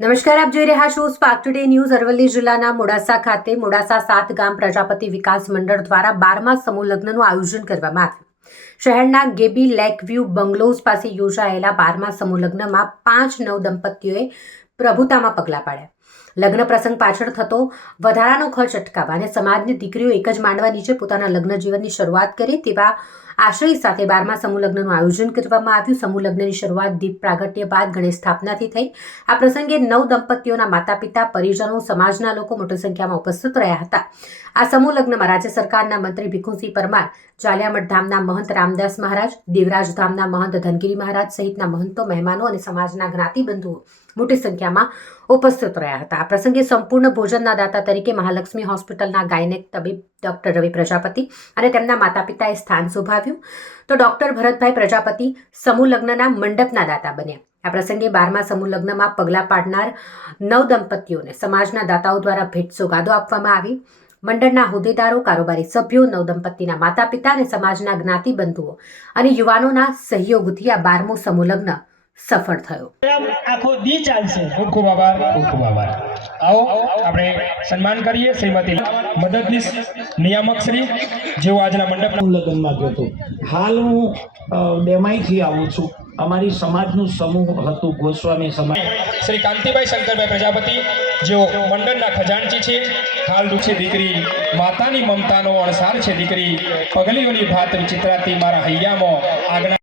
નમસ્કાર, આપ જોઈ રહ્યા છો સ્પાર્ક ટુડે ન્યૂઝ અરવલ્લી જિલ્લાના મોડાસા ખાતે મોડાસા સાત ગામ પ્રજાપતિ વિકાસ મંડળ દ્વારા બારમા સમૂહ લગ્નનું આયોજન કરવામાં આવ્યું. શહેરના ગેબી લેક વ્યૂ બંગલોઝ પાસે યોજાયેલા બારમા સમૂહ લગ્નમાં પાંચ નવ દંપતીઓએ પ્રભુતામાં પગલાં પાડ્યા. લગ્ન પ્રસંગ પાછળ થતો વધારાનો ખર્ચ અટકાવવા અને સમાજની દીકરીઓ એક જ માંડવા નીચે પોતાના લગ્ન જીવનની શરૂઆત કરે તેવા આશય સાથે બારમા સમૂહ લગ્નનું આયોજન કરવામાં આવ્યું. સમૂહ લગ્નની શરૂઆત દીપ પ્રાગટ્ય બાદ ગણેશ સ્થાપનાથી થઈ. આ પ્રસંગે નવ દંપતીઓના માતા પિતા પરિજનો, સમાજના લોકો મોટી સંખ્યામાં ઉપસ્થિત રહ્યા હતા. આ સમૂહ લગ્નમાં રાજ્ય સરકારના મંત્રી ભીખુસિંહ પરમાર જાલિયામઠ ધામના મહંત રામદાસ મહારાજ, દેવરાજ ધામના મહંત ધનગીરી મહારાજ સહિતના મહંતો, મહેમાનો અને સમાજના જ્ઞાતિબંધુઓ મોટી સંખ્યામાં ઉપસ્થિત રહ્યા હતા. આ પ્રસંગે સંપૂર્ણ ભોજનના દાતા તરીકે મહાલક્ષ્મી હોસ્પિટલના ગાયનેક તબીબ ડોક્ટર રવિ પ્રજાપતિ અને તેમના માતા પિતાએ સ્થાન શોભાવ્યું. તો ડોક્ટર ભરતભાઈ પ્રજાપતિ સમૂહ લગ્નના મંડપના દાતા બન્યા. આ પ્રસંગે બારમા સમૂહ લગ્નમાં પગલાં પાડનાર નવ દંપતીઓને સમાજના દાતાઓ દ્વારા ભેટ સોગાદો આપવામાં આવી. મંડળના હોદ્દેદારો, કારોબારી સભ્યો, નવ દંપતીના માતા પિતા અને સમાજના જ્ઞાતિબંધુઓ અને યુવાનોના સહયોગથી આ બારમું સમૂહ લગ્ન સફળ થયો. આખો દી ચાલશે. ખૂબ ખૂબ આભાર ખૂબ ખૂબ આભાર. આવો આપણે સન્માન કરીએ શ્રીમતી મદદનીશ નિયામક શ્રી જેઓ આજના મંડપ હું લગ્નમાં ગયો હતો. હાલ હું ડેમાઈથી આવું છું. અમારી સમાજનું સમૂહ હતું ગોસ્વામી સમાજ. શ્રી કાંતિભાઈ શંકરભાઈ પ્રજાપતિ જેઓ મંડળના ખજાનચી છે. હાલ છે દીકરી માતાની મમતાનો અણસાર છે દીકરી. પગલીઓની ભાત વિચિત્રાતી મારા હૈયામાં આગળ